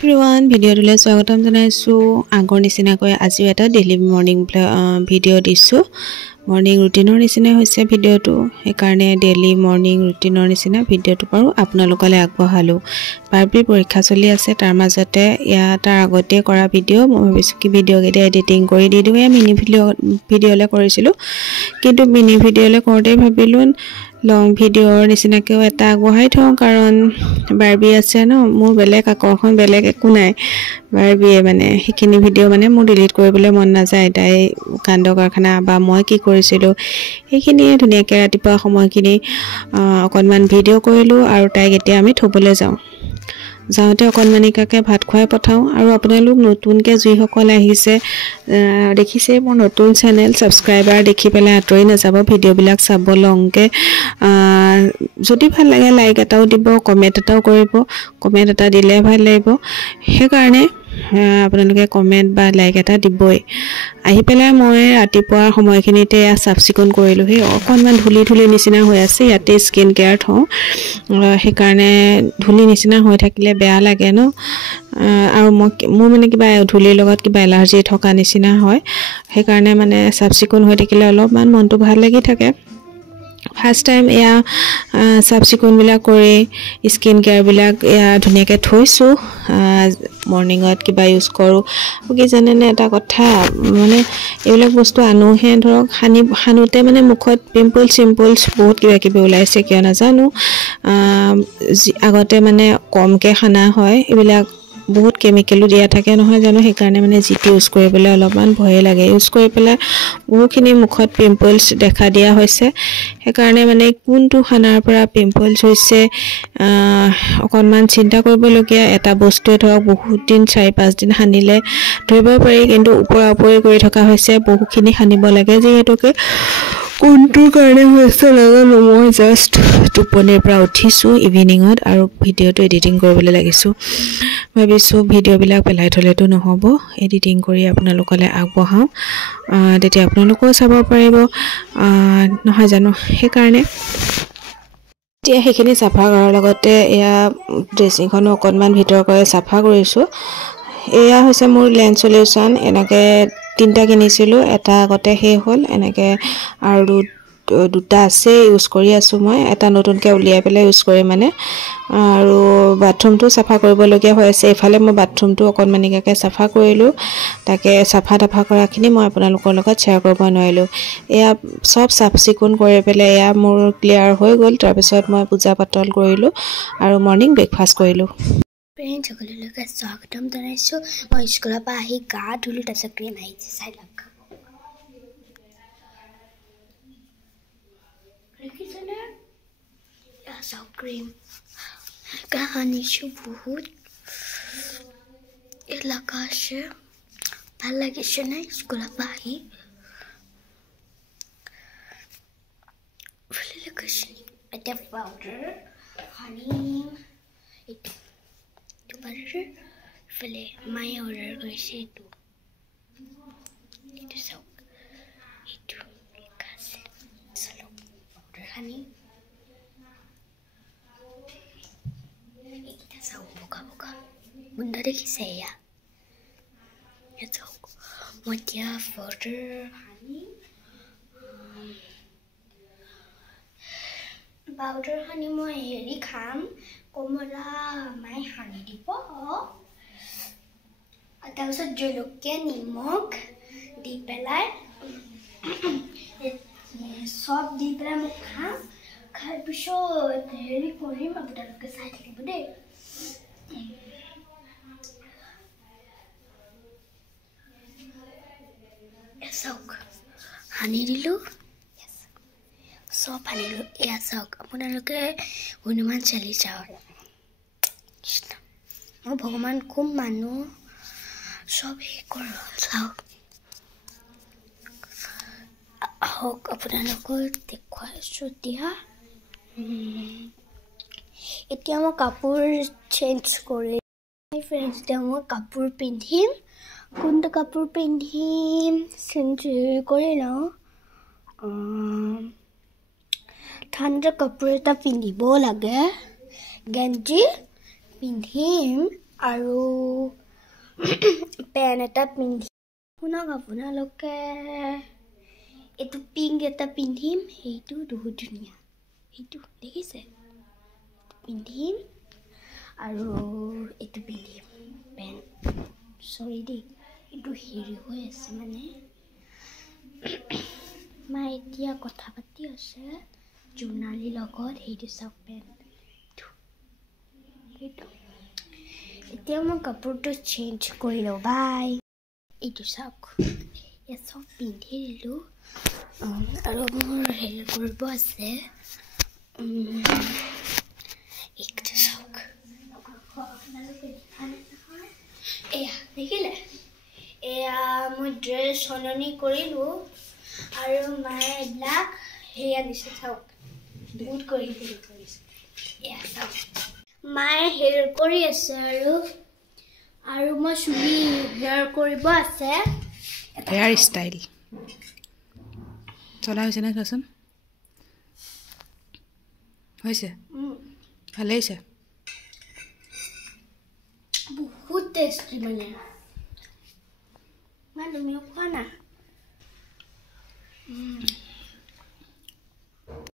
everyone video स्वागतम जनाइछु आगर निसिनाকৈ আজি এটা ডেইলি মৰ্নিং ভিডিও দিছো মৰ্নিং ৰুটিনৰ নিচিনা হৈছে ভিডিওটো সেইকাৰণে ডেইলি মৰ্নিং ৰুটিনৰ নিচিনা ভিডিওটো পাৰো আপোনালোকলৈ আগবঢ়ালো বাৰবি পৰীক্ষা চলি আছে তাৰ মাজতে তাৰ আগতে কৰা ভিডিও মই ভাবিছো কি ভিডিও কেইটা এডিটিং কৰি দি দিও মিনি ভিডিওলে কৰিছিলো কিন্তু মিনি ভিডিওলে কৰোতে ভাবিলো লং ভিডিওৰ নিচিনাকৈ এটা আগবঢ়াই থওঁ কাৰণ বাৰবি আছে ন মোৰ বেলেগ আকৰ্ষণ বেলেগ একো নাই বাৰবিয়ে মানে হিকিনি ভিডিও মানে মোৰ ডিলিট কৰিবলৈ মন নাযায় তাই কাণ্ড কাৰখানা বা মই কি কৰিছিলো এইখিনি ধুনীয়াকৈ ৰাতিপুৱা সময়খিনি অকনমান ভিডিও কৰিলো আৰু তাইক এতিয়া আমি থবলৈ যাওঁতে অকনমানিকাকে ভাত খুৱাই পঠাও আৰু আপোনালোক নতুনকৈ জুইসকল আহিছে দেখিছে মোৰ নতুন চেনেল সাবস্ক্ৰাইবাৰ দেখি পেলাই আতৰি নাযাব ভিডিওবিলাক চাব লংকে যদি ভাল লাগে লাইক এটাও দিব কমেন্ট এটাও কৰিব কমেন্ট এটা দিলে ভাল লাগিব সেইকাৰণে আপোনালোকে কমেন্ট বা লাইক এটা দিবই আহি পেলাই মই ৰাতিপুৱা সময়খিনিতে সাবচিকুন কৰিলো হে অকনমান ধুলি নিচিনা হৈ আছে ইয়াতে স্কিন কেয়াৰ থওঁ সেইকাৰণে ধুলি নিচিনা হৈ থাকিলে বেয়া লাগে ন আৰু মোৰ মানে কিবা ধুলিৰ লগত কিবা এলাৰ্জি থকা নিচিনা হয় সেইকাৰণে মানে সাবচিকুন হৈ থাকিলে অলপমান মনটো ভাল লাগি থাকে ফাৰ্স্ট টাইম এয়া সাবচিকুন বিলাক কৰি স্কিন কেয়াৰ বিলাক এয়া ধুনীয়াকৈ থৈছো মৰ্নিংত কিবা ইউজ কৰো কি জানেনে এটা কথা মানে এইবিলাক বস্তু আনোহে ধৰক হানুতে মানে মুখত পিম্পলছ বহুত কিবা ওলাইছে কিয় নাজানো আগতে মানে কমকে খানা হয় এইবিলাক বহুত কেমিকেল দিয়া থাকে নহয় জানো সেইকাৰণে মানে জিটি ইউজ কৰিবলৈ অলপমান ভয় লাগে ইউজ কৰি পেলাই বহুখিনি মুখত পিম্পলছ দেখা দিয়া হৈছে সেইকাৰণে মানে কোনটো খানাৰ পৰা পিম্পলছ হৈছে অকনমান চিন্তা কৰিবলগীয়া এটা বস্তুৱে ধৰক বহুত দিন 4-5 দিন হানিলে ধৰিব পাৰি কিন্তু ওপৰা-ওপৰি কৰি থকা হৈছে বহুখিনি হানিব লাগে যেহেতুকে কোনটো কাৰণে হৈছে নাজানো মই জাস্ট টোপনিৰ পৰা উঠিছো ইভিনিঙত আৰু ভিডিওটো এডিটিং কৰিবলৈ লাগিছো ভাবিছো ভিডিওবিলাক পেলাই থলেতো নহব এডিটিং কৰি আপোনালোকলৈ আগবঢ়াও তেতিয়া আপোনালোকও চাব পাৰিব নহয় জানো সেইকাৰণে এতিয়া সেইখিনি সাফা কৰাৰ লগতে এয়া ড্ৰেছিংখনো অকনমান ভিতৰ কৰি সাফা কৰিছো এয়া হৈছে মোৰ লেন্স সলিউশন এনেকে তিনটা কিনিছিলো এটা আগতে হে হল এনেকে আৰু দুটা আছে ইউজ কৰি আছো মই এটা নতুনকৈ উলিয়াই পেলাই ইউজ কৰি মানে আৰু বাথৰুমটো সাফা কৰিবলগীয়া হৈ আছে এফালে মই বাথৰুমটো অকনমানিকাকে সাফা কৰিলো তাকে সাফা কৰাখিনি মই আপোনালোকৰ লগত শ্বেয়াৰ কৰিব নোৱাৰিলো এয়া সব সাফচিকুন কৰি পেলাই এয়া মোৰ ক্লিয়াৰ হৈ গ'ল তাৰ পিছত মই পূজা পাতল কৰিলো আৰু মৰ্নিং ব্ৰেকফাষ্ট কৰিলো फ्रेंड्स সকলোকে স্বাগতম জনাইছো মই স্কুলৰ পৰা আহি গা ধুলো তাৰপিছত ক্ৰীম আহিছে চাই লওক দেখিছেনে সব ক্ৰীম কাহানিছো বহুত এলাকাছে ভাল লাগিছে না স্কুলৰ পৰা আহি ফুল লোকেশন এটা powder honey butter file my order koise itu sok itu kasih solo powder honey kita sok buka bunda dekhise ya sok motia powder honey powder honey moi heri kham কমলা মাই হানি দিব তাৰপিছত জলকীয়া নিমখ দি পেলাই সব দি পেলাই মই খাই পিছত হেৰি কৰিম আপোনালোকে চাই থাকিব দেই চাওক হানি দিলো সব আনিলো এয়া চাওক আপোনালোকে হনুমান চালিচা মই ভগৱান খুব মানুহ সব কৰ চাওক আহক আপোনালোকৰ দেখুৱাইছো এতিয়া মই কাপোৰ চেঞ্জ কৰি ফ্ৰেণ্ডছ এতিয়া মই কাপোৰ পিন্ধিম কোনটো কাপোৰ পিন্ধিম চেঞ্জ কৰি লওঁ ঠাণ্ডা কাপোৰ এটা পিন্ধিব লাগে গেঞ্জি পিন্ধিম আৰু পেন এটা পিন্ধি শুনক আপোনালোকে এইটো পিংক এটা পিন্ধিম সেইটো বহুত ধুনীয়া এইটো দেখিছে পিন্ধিম আৰু এইটো পিন্ধিম পেন সৰি দেই এইটো হেৰি হৈ আছে মানে মা এতিয়া কথা পাতি আছে জোনালীৰ লগত সেইটো চাওক পেন এইটো এতিয়া মই কাপোৰটো চেঞ্জ কৰি লওঁ বাই এইটো চাওক এই চব পিন্ধি দিলোঁ আৰু মোৰ হেৰি কৰিব আছে এইটো চাওক এয়া দেখিলে এয়া মই ড্ৰেছ সলনি কৰিলোঁ আৰু মায়ে এইবিলাক সেয়া দিছে চাওক বহুত কৰি কৰিছে এয়া চাওক মায়ে হেয়াৰ কৰি আছে আৰু মই চুলি হেয়াৰ কৰিব আছে হেয়াৰ ষ্টাইল চলা হৈছে নে চোৱাচোন হৈছে ভালে হৈছে বহুত টেষ্টি মানে তুমিও খোৱা না